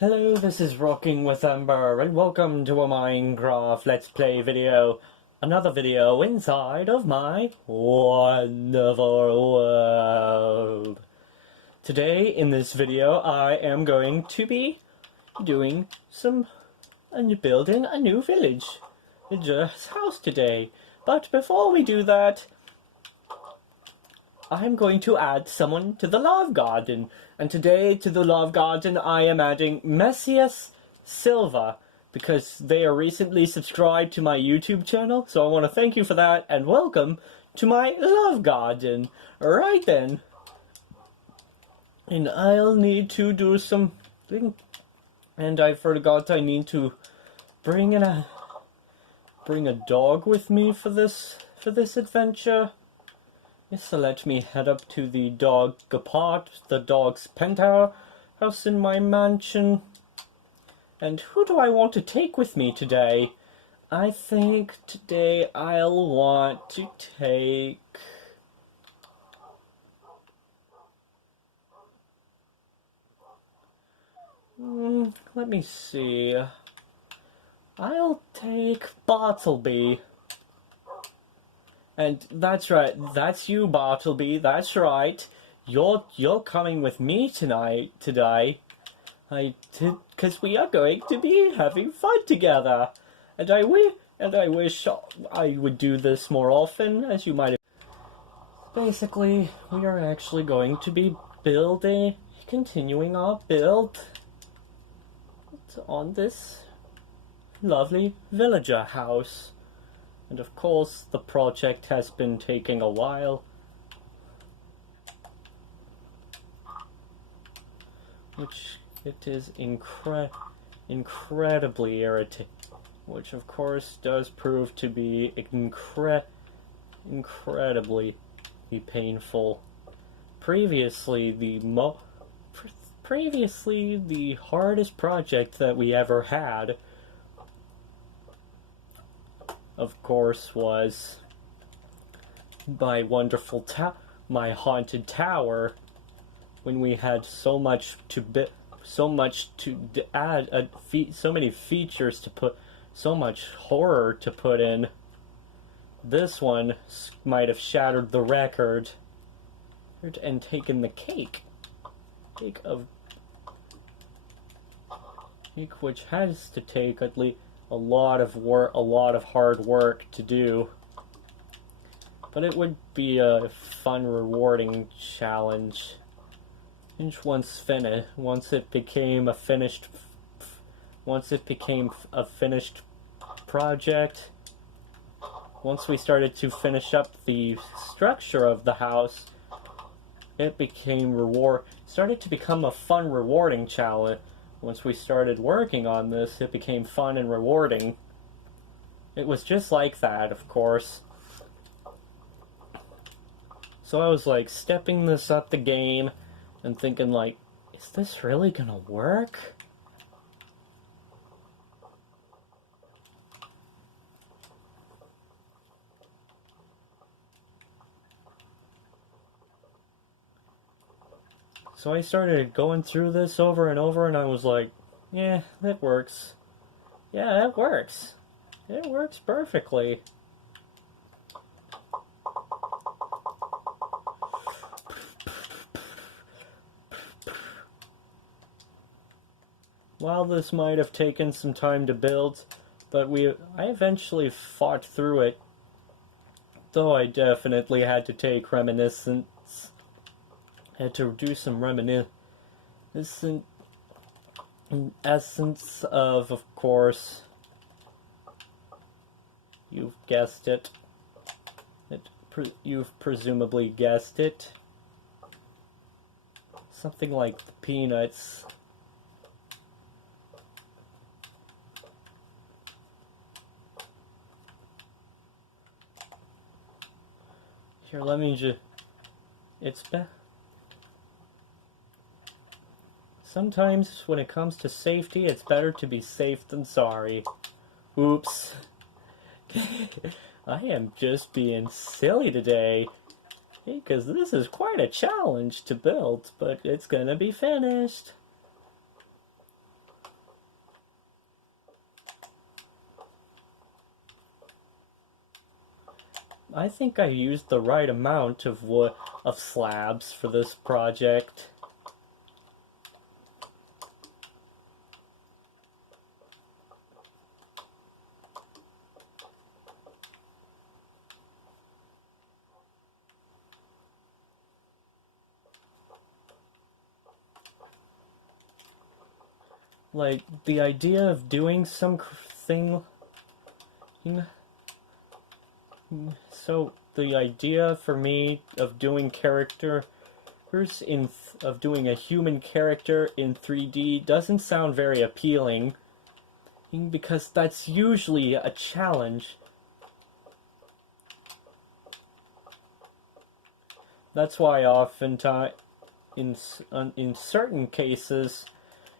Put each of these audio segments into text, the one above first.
Hello, this is Rocking with Ember, and welcome to a Minecraft Let's Play video. Another video inside of my wonderful world. Today, in this video, I am going to be doing building a new village. House today. But before we do that, I'm going to add someone to the love garden. And today to the love garden I am adding Messias Silva, because they are recently subscribed to my YouTube channel. So I want to thank you for that and welcome to my love garden. Alright then. And I'll need to do something. And I forgot I need to bring a dog with me for this adventure. Yes, so let me head up to the dog's penthouse in my mansion. And who do I want to take with me today? I think today I'll want to take... let me see. I'll take Bartleby. And that's right, that's you, Bartleby, that's right. You're coming with me today. Because we are going to be having fun together. And I wish I would do this more often, as you might have. Basically, we are actually going to be continuing our build on this lovely villager house. And of course, the project has been taking a while. Which it is incredibly irritating. Which of course does prove to be incredibly painful. Previously, the hardest project that we ever had, of course, was my haunted tower, when we had so many features to put, so much horror to put in. This one might have shattered the record and taken the cake which has to take at least a lot of hard work to do. But it would be a fun, rewarding challenge. And once it became a finished project, once we started to finish up the structure of the house, it started to become a fun, rewarding challenge. Once we started working on this, it became fun and rewarding. It was just like that, of course. So I was like stepping this up the game and thinking like, is this really gonna work? So I started going through this over and over, and I was like, yeah, that works. Yeah, that works. It works perfectly. While this might have taken some time to build, but I eventually fought through it. Though I definitely had to take had to do some essence of course, you've guessed it. You've presumably guessed it. Something like the peanuts. Here, let me just... Sometimes, when it comes to safety, it's better to be safe than sorry. Oops. I am just being silly today. Because this is quite a challenge to build, but it's gonna be finished. I think I used the right amount of wood, of slabs for this project. Like, the idea of doing something... So, the idea for me of doing of doing a human character in 3D doesn't sound very appealing, because that's usually a challenge. That's why oftentimes, in certain cases,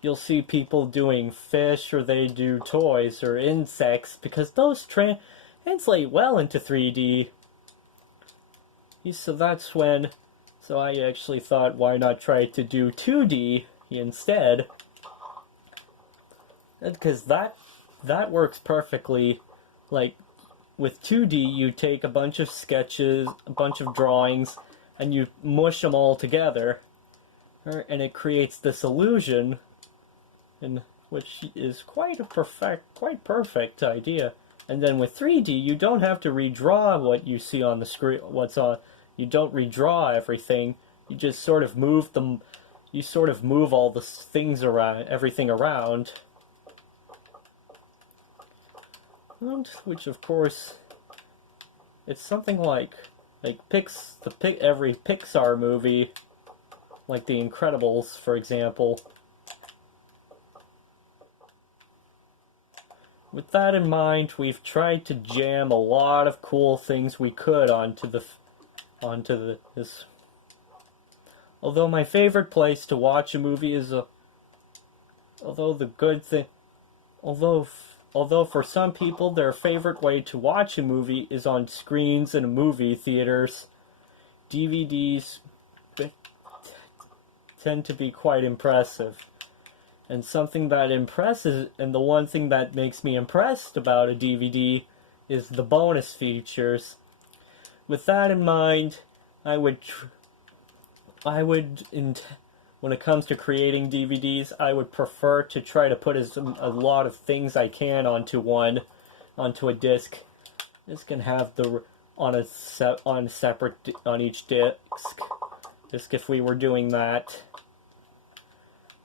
you'll see people doing fish, or they do toys or insects, because those translate well into 3D. So that's when... So I actually thought, why not try to do 2D instead? Because that works perfectly. Like, with 2D, you take a bunch of sketches, a bunch of drawings, and you mush them all together, and it creates this illusion, which is quite perfect idea. And then with 3D, you don't have to redraw what you see on the screen. You don't redraw everything. You just sort of move them. You sort of move all the things around, everything around. And which, of course, it's something like every Pixar movie, like The Incredibles, for example. With that in mind, we've tried to jam a lot of cool things we could onto this. Although my favorite place to watch a movie is although for some people their favorite way to watch a movie is on screens in movie theaters, DVDs tend to be quite impressive. And something that impresses, and the one thing that makes me impressed about a DVD is the bonus features. With that in mind, when it comes to creating DVDs, I would prefer to try to put a lot of things I can onto a disc. This can have on each disc if we were doing that.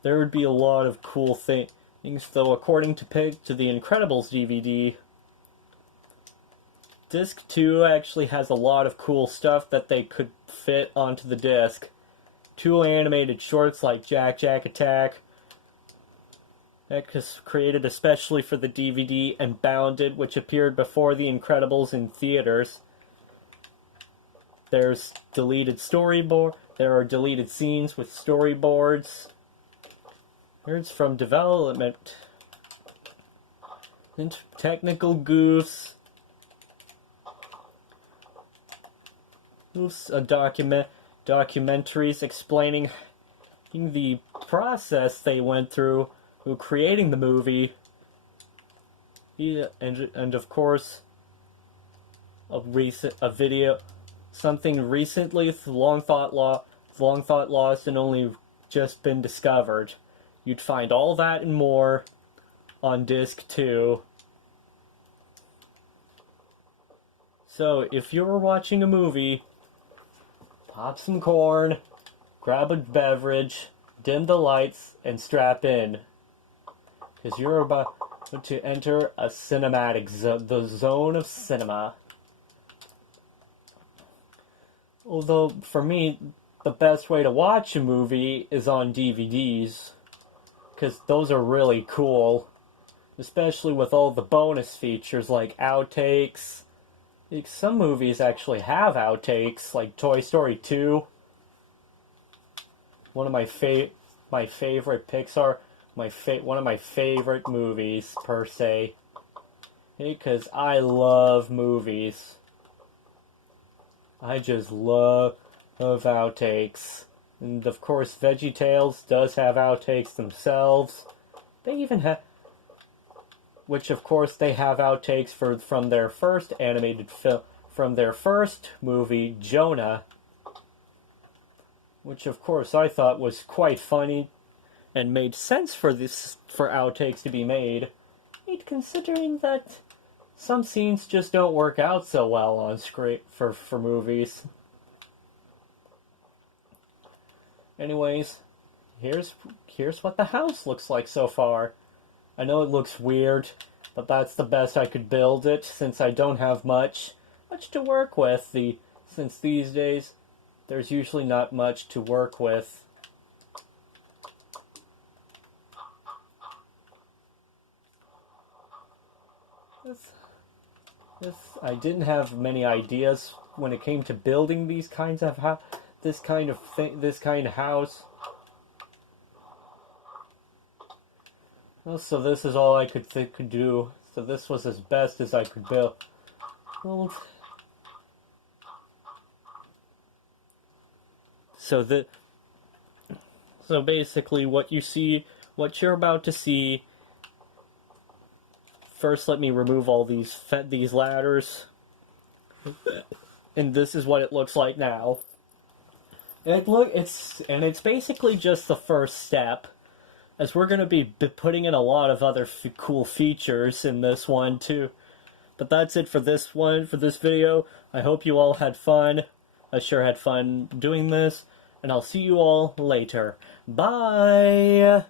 There would be a lot of cool things, though according to the Incredibles DVD, Disc 2 actually has a lot of cool stuff that they could fit onto the disc. 2 animated shorts like Jack Jack Attack, that was created especially for the DVD, and Bounded, which appeared before the Incredibles in theaters. There's there are deleted scenes with storyboards. Here's from development. And technical goofs. Documentaries explaining the process they went through creating the movie. And of course, a video, something recently long thought lost and only just been discovered. You'd find all that and more on Disc 2. So, if you're watching a movie, pop some corn, grab a beverage, dim the lights, and strap in. Because you're about to enter a cinematic the zone of cinema. Although, for me, the best way to watch a movie is on DVDs. Because those are really cool. Especially with all the bonus features like outtakes. Some movies actually have outtakes, like Toy Story 2. One of my favorite Pixar, one of my favorite movies, per se. Because I love movies. I just love outtakes. And of course, VeggieTales does have outtakes themselves. They even have... Which, of course, they have outtakes from their first animated film, from their first movie, Jonah, which of course I thought was quite funny and made sense for outtakes to be made, considering that some scenes just don't work out so well on screen for movies. Anyways, here's what the house looks like so far. I know it looks weird, but that's the best I could build it since I don't have much to work with. Since these days there's usually not much to work with. I didn't have many ideas when it came to building these kinds of this kind of house. Well, so this is all I could do. So this was as best as I could build. Well, so basically what you're about to see. First, let me remove all these ladders, and this is what it looks like now. It's basically just the first step, as we're going to be putting in a lot of other cool features in this one too. But that's it for this video. I hope you all had fun. I sure had fun doing this, and I'll see you all later. Bye!